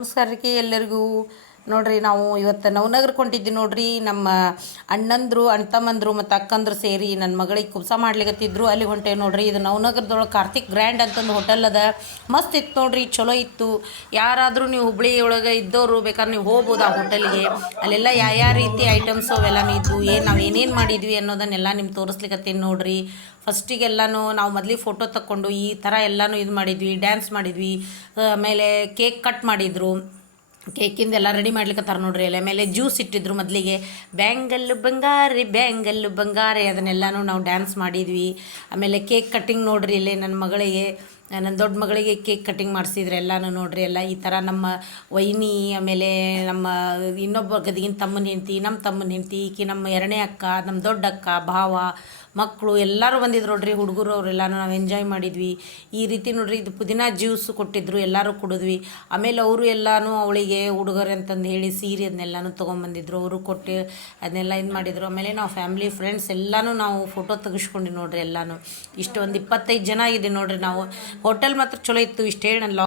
ನಮಸ್ಕಾರಕ್ಕೆ ಎಲ್ಲರಿಗೂ ನೋಡ್ರಿ ನಾವು ಇವತ್ತು ನವನಗರಕ್ಕೆ ಹೊಂಟಿದ್ವಿ ನೋಡ್ರಿ. ನಮ್ಮ ಅಣ್ಣಂದ್ರು ಅಣ್ತಮ್ಮಂದ್ರು ಮತ್ತು ಅಕ್ಕಂದ್ರು ಸೇರಿ ನನ್ನ ಮಗಳಿಗೆ ಕುಬ್ಸ ಮಾಡ್ಲಿಕ್ಕತ್ತಿದ್ರು ಅಲ್ಲಿ ಹೊಂಟೆ ನೋಡ್ರಿ. ಇದು ನವನಗರದೊಳಗೆ ಕಾರ್ತಿಕ್ ಗ್ರ್ಯಾಂಡ್ ಅಂತಂದು ಹೋಟೆಲ್ ಅದ. ಮಸ್ತ್ ಇತ್ತು ನೋಡ್ರಿ, ಚಲೋ ಇತ್ತು. ಯಾರಾದರೂ ನೀವು ಹುಬ್ಳಿ ಒಳಗೆ ಇದ್ದವರು ಬೇಕಾದ್ರೆ ನೀವು ಹೋಗ್ಬೋದು ಆ ಹೋಟೆಲ್ಗೆ. ಅಲ್ಲೆಲ್ಲ ಯಾವ ರೀತಿ ಐಟಮ್ಸು ಅವೆಲ್ಲನೂ ಇದ್ವು. ಏನು ನಾವು ಏನೇನು ಮಾಡಿದ್ವಿ ಅನ್ನೋದನ್ನೆಲ್ಲ ನಿಮ್ಗೆ ತೋರಿಸ್ಲಿಕ್ಕತ್ತೀನಿ ನೋಡ್ರಿ. ಫಸ್ಟಿಗೆಲ್ಲನೂ ನಾವು ಮೊದಲಿಗೆ ಫೋಟೋ ತಕ್ಕೊಂಡು ಈ ಥರ ಎಲ್ಲನೂ ಇದು ಮಾಡಿದ್ವಿ, ಡ್ಯಾನ್ಸ್ ಮಾಡಿದ್ವಿ. ಆಮೇಲೆ ಕೇಕ್ ಕಟ್ ಮಾಡಿದರು. ಕೇಕಿಂದ ಎಲ್ಲ ರೆಡಿ ಮಾಡ್ಲಿಕ್ಕತ್ತಾರ ನೋಡ್ರಿ. ಅಲ್ಲಿ ಆಮೇಲೆ ಜ್ಯೂಸ್ ಇಟ್ಟಿದ್ರು ಮೊದಲಿಗೆ. ಬ್ಯಾಂಗಲ್ಲು ಬಂಗಾರಿ ಬ್ಯಾಂಗಲ್ಲು ಬಂಗಾರಿ ಅದನ್ನೆಲ್ಲನೂ ನಾವು ಡ್ಯಾನ್ಸ್ ಮಾಡಿದ್ವಿ. ಆಮೇಲೆ ಕೇಕ್ ಕಟ್ಟಿಂಗ್ ನೋಡ್ರಿ ಇಲ್ಲಿ ನನ್ನ ಮಗಳಿಗೆ. ನನ್ನ ದೊಡ್ಡ ಮಗಳಿಗೆ ಕೇಕ್ ಕಟ್ಟಿಂಗ್ ಮಾಡಿಸಿದ್ರೆ ಎಲ್ಲನೂ ನೋಡ್ರಿ ಎಲ್ಲ ಈ ಥರ ನಮ್ಮ ವೈನಿ, ಆಮೇಲೆ ನಮ್ಮ ಇನ್ನೊಬ್ಬ ಗದಗಿನ ತಮ್ಮನ ಹೆಂಡತಿ ನಮ್ಮ ತಮ್ಮನ ಹೆಂಡತಿ, ಈಕಿ ನಮ್ಮ ಎರಡನೇ ಅಕ್ಕ ನಮ್ಮ ದೊಡ್ಡ ಅಕ್ಕ, ಭಾವ ಮಕ್ಕಳು ಎಲ್ಲರೂ ಬಂದಿದ್ರು ನೋಡ್ರಿ ಹುಡುಗರು ಅವರೆಲ್ಲನೂ ನಾವು ಎಂಜಾಯ್ ಮಾಡಿದ್ವಿ. ಈ ರೀತಿ ನೋಡ್ರಿ ಇದು ಪುದೀನ ಜ್ಯೂಸ್ ಕೊಟ್ಟಿದ್ರು, ಎಲ್ಲರೂ ಕುಡಿದ್ವಿ. ಆಮೇಲೆ ಅವರು ಎಲ್ಲನೂ ಅವಳಿಗೆ ಹುಡುಗರು ಅಂತಂದು ಹೇಳಿ ಸೀರೆ ಅದನ್ನೆಲ್ಲನೂ ತೊಗೊಂಬಂದಿದ್ರು ಅವರು ಕೊಟ್ಟು ಅದನ್ನೆಲ್ಲ ಇದು ಮಾಡಿದರು. ಆಮೇಲೆ ನಾವು ಫ್ಯಾಮಿಲಿ ಫ್ರೆಂಡ್ಸ್ ಎಲ್ಲನೂ ನಾವು ಫೋಟೋ ತೆಗೆಸ್ಕೊಂಡು ನೋಡ್ರಿ ಎಲ್ಲನೂ. ಇಷ್ಟು ಒಂದು ಇಪ್ಪತ್ತೈದು ಜನ ಇದೆ ನೋಡ್ರಿ ನಾವು. ಹೋಟೆಲ್ ಮಾತ್ರ ಚಲೋ ಇತ್ತು ಇಷ್ಟು ಹೇಳಿ ನಾನು